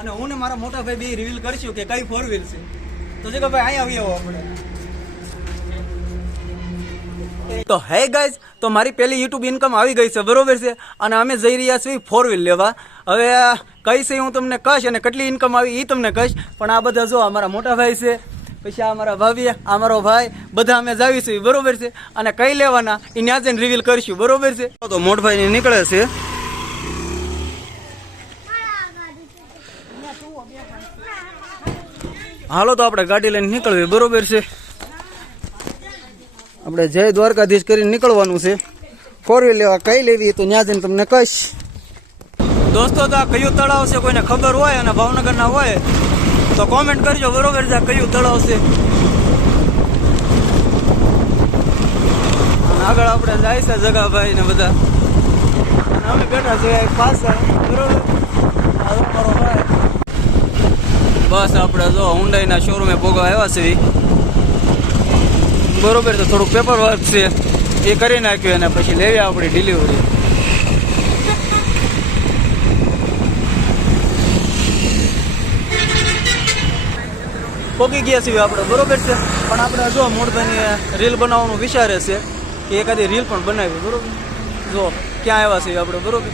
અને હું ને મારા મોટા ભાઈ બે રિવીલ કરશું કે કઈ ફોર વ્હીલ છે. તો જે કે ભાઈ અહીંયા આવી આવો આપણે. તો હે ગાઈઝ તો મારી પહેલી યુટ્યુબ ઇન્કમ આવી ગઈ છે બરોબર છે? અને અમે જઈ રહ્યા છીએ ફોર વ્હીલ લેવા. હવે કઈ છે હું તમને કહીશ અને કેટલી ઇન્કમ આવી એ તમને કહીશ. પણ આ બધા જો અમારા મોટા ભાઈ છે પછી આ અમારા ભાભી આ મારો ભાઈ બધા અમે જાવીશું બરોબર છે? અને કઈ લેવાના એ ત્યાં જઈને રિવીલ કરીશું બરોબર છે? તો મોટભાઈ નીકળે છે. હાલો તો આપણે ગાડી લઈને નીકળવી, બરોબર છે? આપણે જય દ્વારકાધીશ કરીને નીકળવાનું છે. ફોર વ્હીલ લેવા કઈ લેવી તો ત્યાં જઈને તમને કહીશ. દોસ્તો, તો કયું તળાવ છે કોઈને ખબર હોય અને ભાવનગરના હોય, તો કોમેન્ટ કરજો, બરોબર છે? કયું તળાવ છે? આગળ આપણે જાય છે જગાભાઈ ને બધા. અમે બેઠા છીએ પાછળ બરોબર? બસ આપણે જો હુંડાઈના શોરૂમે ભોગવા આવ્યા છે બરોબર તો થોડુંક પેપર વર્ક છે. એ કરી નાખ્યું અને પછી લેવી આપણી ડિલિવરી પોગી ગયા છીએ આપણે, બરોબર છે? પણ આપણે જો મૂળભાઈની રીલ બનાવવાનું વિચારે છે કે એકાદી રીલ પણ બનાવી, બરોબર? જો, ક્યાં આવ્યા છીએ આપણે, બરોબર?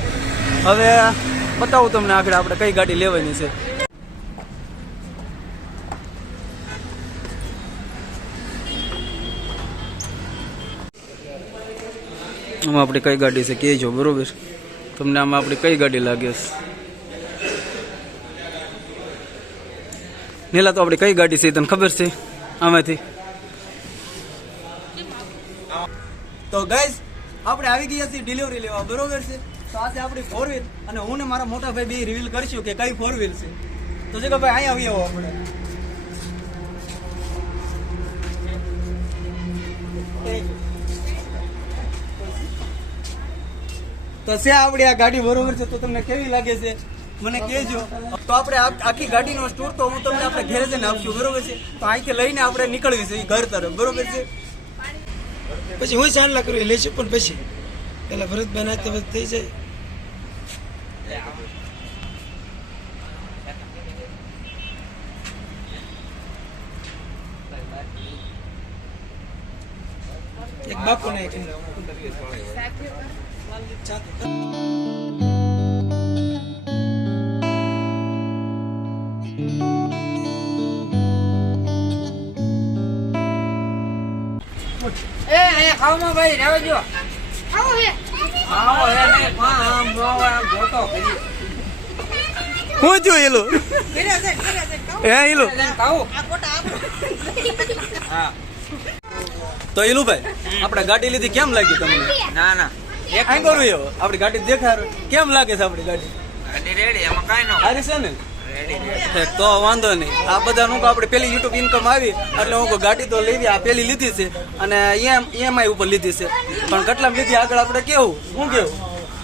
હવે બતાવું તમને આગળ આપણે કઈ ગાડી લેવાની છે. આમાં આપણી કઈ ગાડી છે કહેજો બરોબર? તમને આમાં આપણી કઈ ગાડી લાગે છે? નીલા તો આપણી કઈ ગાડી છે એ તને ખબર છે? આમાંથી? તો ગાઈઝ આપણે આવી ગયા છીએ ડિલિવરી લેવા બરોબર છે? તો આજે આપણી ફોર વ્હીલ અને હું ને મારા મોટા ભાઈ બે રિવીલ કરીશું કે કઈ ફોર વ્હીલ છે. તો જે કે ભાઈ અહીંયા આવી આવો આપણે. તો છે આપણી આ ગાડી બરોબર છે? તો તમને કેવી લાગે છે? મને કહેજો. તો આપણે આખી ગાડીનો સ્ટોર તો હું તમને આપણે ઘેરે જઈને આપશું, બરોબર છે? તો અહીંથી લઈને આપણે નીકળવી છે ઘર તરફ, બરોબર છે? પછી હું ચાંદલા કરું એ લઈશું પણ પછી પેલા ભરતભાઈ ના તબત થઈ જાય. એક બાપુ ને એ એ ખાવામાં ભાઈ રહેવા જો આવો હે. ને આમ નો આમ જોતો કરી હું છું એલું હે એલું ખાવું. હા. તો એલુભાઈ આપણે ગાડી લીધી કેમ લાગી તમને? ના ના. આઈ કરું આપણી ગાડી દેખાય કેમ લાગે છે આપણી ગાડી? ગાડી રેડી એમાં કાઈ નો સારી છે ને? તો વાંધો નહીં. આ બધાનું તો આપણે પેલી યુટ્યુબ ઇન્કમ આવી એટલે હું ગાડી તો લેવી આ પેલી લીધી છે અને ઈએમઆઈ ઉપર લીધી છે. પણ કેટલા લીધી આગળ આપણે કેવું? શું કેવું?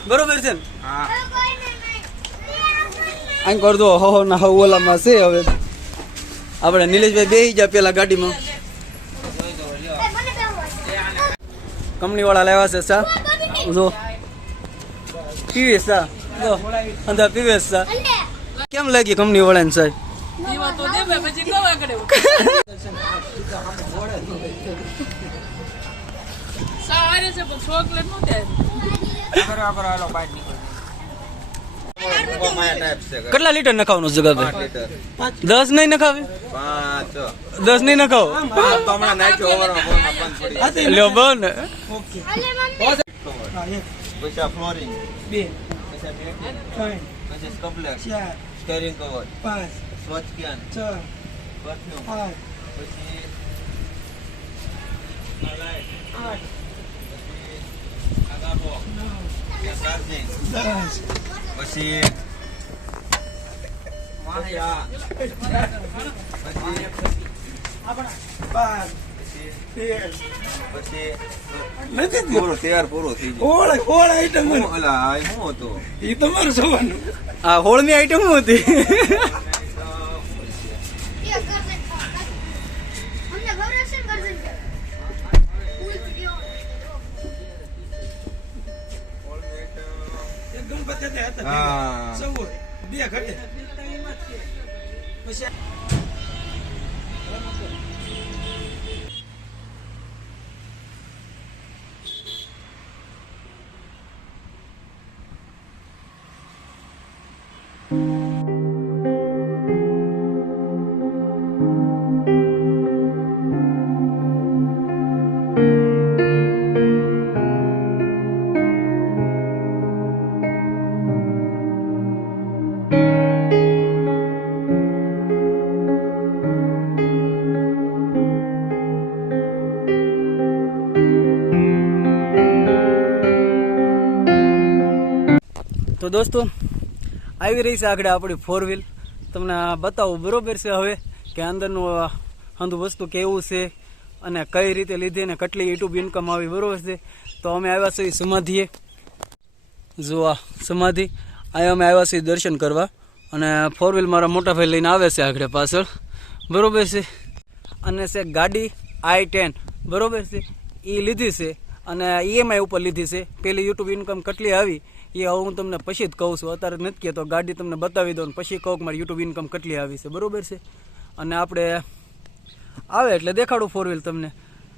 બરોબર છે ને? હા. આમ કરજો હો ના હો ઓલામાં છે હવે. આપણે નિલેશભાઈ બેસી જાય પેલા ગાડીમાં. કંપની વાળા લાવ્યા છે સા? જો. પીવીએસ સા જો. અંદર પીવીએસ સા કેમ લાગી કંપની વાળાને સાહેબ? કેટલા લીટર નખાવાનું જગાભાઈ દસ નહીં નખાવે? દસ નહીં નખાવો? લ્યો બન ઓકે હા એક પછી આ ફ્લોરિંગ બે પછી આ બેકિંગ, ત્રણ પછી સ્કપલેટ ચાર સ્ટેરિંગ કવર પાંચ સ્વચ્છ કેન છ પરફ્યુમ આઠ પછી આઠ પછી પછી આ પછી બાર તેર પછી નથી જ. તૈયાર પૂરું થઈ ગયું. ઓળ ઓળ આઈટમ શું હતું? એ તમારું જોવાનું. તો દોસ્તો, આવી રહી છે આગળ આપણી ફોર વ્હીલ તમને બતાવું બરોબર છે હવે કે અંદરનું અંધું વસ્તુ કેવું છે અને કઈ રીતે લીધી અને કેટલી યુટ્યુબ ઇન્કમ આવી, બરોબર છે? તો અમે આવ્યા છીએ સમાધિએ. જો આ સમાધિ, અહીંયા અમે આવ્યા છીએ દર્શન કરવા અને ફોર વ્હીલ મારા મોટા ભાઈ લઈને આવે છે આગળ પાછળ. બરોબર છે? અને છે ગાડી આઈ ટેન, બરોબર છે? એ લીધી છે અને ઈએમઆઈ ઉપર લીધી છે. પેલી યુટ્યુબ ઇન્કમ કેટલી આવી એ હવે હું તમને પછી જ કહું છું. અત્યારે નથી કહેતો, ગાડી તમને બતાવી દઉં પછી કહું કે મારી યુટ્યુબ ઇન્કમ કેટલી આવી છે. બરાબર છે? અને આપણે આવે એટલે દેખાડું ફોર વ્હીલ તમને.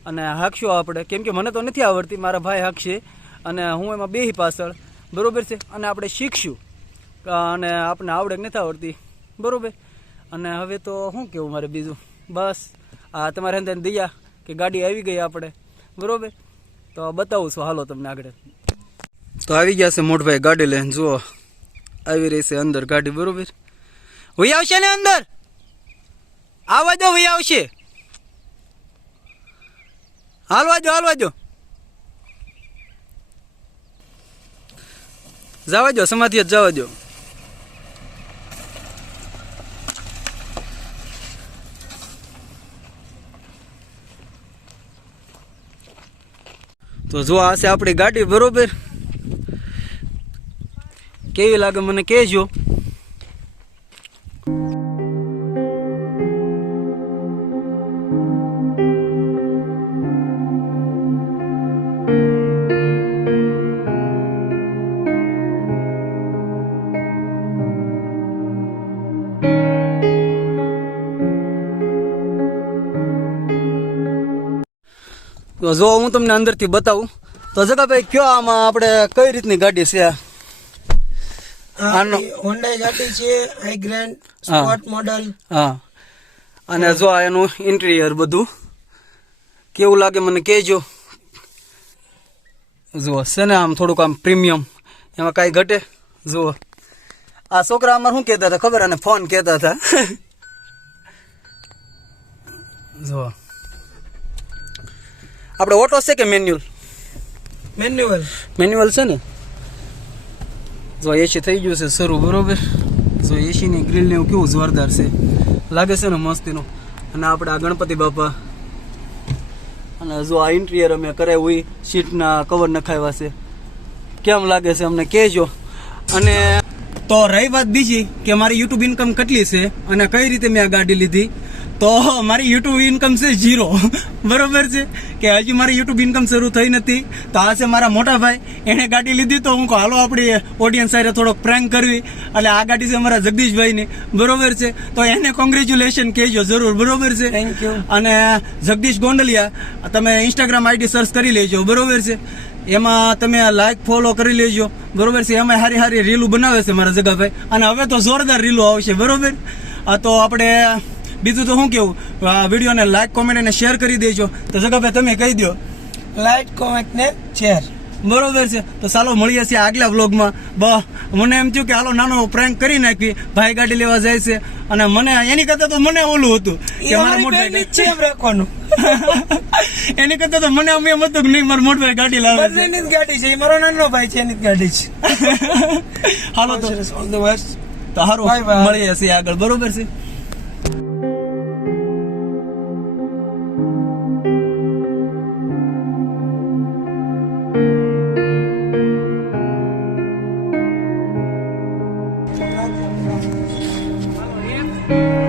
અને હાંકશું આપણે. કેમ કે મને તો નથી આવડતી, મારા ભાઈ હાંકશે. અને હું એમાં બેહી પાછળ. બરોબર છે? અને આપણે શીખશું. અને આપણને આવડે કે નથી આવડતી. બરોબર? અને હવે તો શું કહેવું મારે બીજું? બસ. આ તમારે દયા કે ગાડી આવી ગઈ આપણે. બરાબર? તો બતાવું છું. હાલો તમને આગળ. તો આવી ગયા છે મોટભાઈ ગાડી લઈને, જુઓ. આવી રહી છે અંદર ગાડી, બરોબર? વહી આવશે ને અંદર? આવવા દો વહી આવશે. હાલવા દો હાલવા દો. જવા દો, સમાધિ જ જવા દો. તો જો આ છે આપણી ગાડી, બરોબર? કેવી લાગે મને કહેજો. જો હું તમને અંદરથી બતાવું, તો જગાભાઈ, કયો આમાં આપણે કઈ રીતની ગાડી છે? આનો હોન્ડા ગાડી છે આઈ ગ્રેન્ડ. સ્પોર્ટ મોડલ હા. અને જો આ એનું ઇન્ટિરિયર બધું કેવું લાગે મને કહેજો. જુઓ છે ને આમ થોડુંક આમ પ્રીમિયમ એમાં કાંઈ ઘટે? જુઓ. આ છોકરા અમારે શું કહેતા હતા ખબર? અને ફોન કહેતા હતા. જુઓ. આપણે ઓટો છે કે મેન્યુઅલ મેન્યુઅલ મેન્યુઅલ છે ને? જો એસી થઈ ગયું છે શરૂ, બરોબર? જો એસીની ગ્રીલ ને એવું કેવું જોરદાર છે. લાગે છે ને મસ્તીનું? અને આપણે આ ગણપતિ બાપા અને જો આ ઇન્ટિરિયર અમે કરાવ્યું હોય સીટના કવર નખાવ્યા છે. કેમ લાગે છે અમને કહેજો. અને તો રહી વાત બીજી કે મારી યુટ્યુબ ઇન્કમ કેટલી છે અને કઈ રીતે મેં આ ગાડી લીધી? તો મારી યુટ્યુબ ઇન્કમ છે ઝીરો બરોબર છે? કે હજી મારી યુટ્યુબ ઇન્કમ શરૂ થઈ નથી. તો આ છે મારા મોટા ભાઈ. એણે ગાડી લીધી તો હું કહું હાલો આપણી ઓડિયન્સ સાથે થોડોક પ્રેન્ક કરવી. એટલે આ ગાડી છે મારા જગદીશભાઈની. બરોબર છે? તો એને કોંગ્રેચ્યુલેશન કહેજો જરૂર. બરોબર છે? થેન્ક યુ અને જગદીશ ગોંડલિયા તમે ઇન્સ્ટાગ્રામ આઈડી સર્ચ કરી લેજો. બરોબર છે? એમાં તમે લાઈક ફોલો કરી લેજો. બરોબર છે? એમાં સારી સારી રીલું બનાવે છે મારા જગાભાઈ. અને હવે તો જોરદાર રીલો આવશે. બરોબર? આ તો આપણે બીજું તો શું કેવું? વિડીયોને લાઈક કોમેન્ટ અને શેર કરી દેજો. તો જગભાઈ તમે કહી દો લાઇટ કોમેન્ટ ને ચેર બરોબર છે. તો ચાલો મળીએ છીએ આગલા વ્લોગમાં બ મને એમ થયું કે હાલો નાનો પ્રેન્ક કરી નાખી ભાઈ ગાડી લેવા જાય છે. અને મને એની કરતા તો મને ઓલું હતું કે મારા મોટભાઈ છે એમ રાખવાનું. એની કરતા તો મને એમ એમ હતું કે નહીં મારા મોટભાઈ ગાડી લાવે છે. એની જ ગાડી છે. એ મારો નાનો ભાઈ છે એની જ ગાડી છે. હાલો તો. ઓલ ધ બેસ્ટ તો હારું. મળીએ છીએ આગળ. બરોબર છે? Valoriza.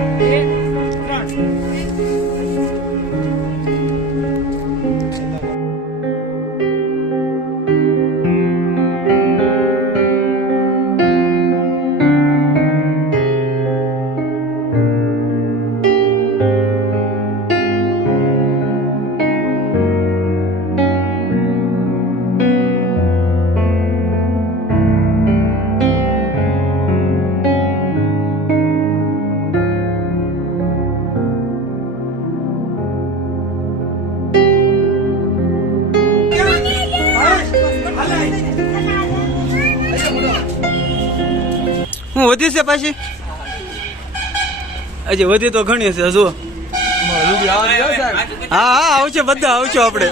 વધી છે પાછી? હજી વધી તો ઘણી છે જુઓ હા હા આવશે બધા આવશો આપણે.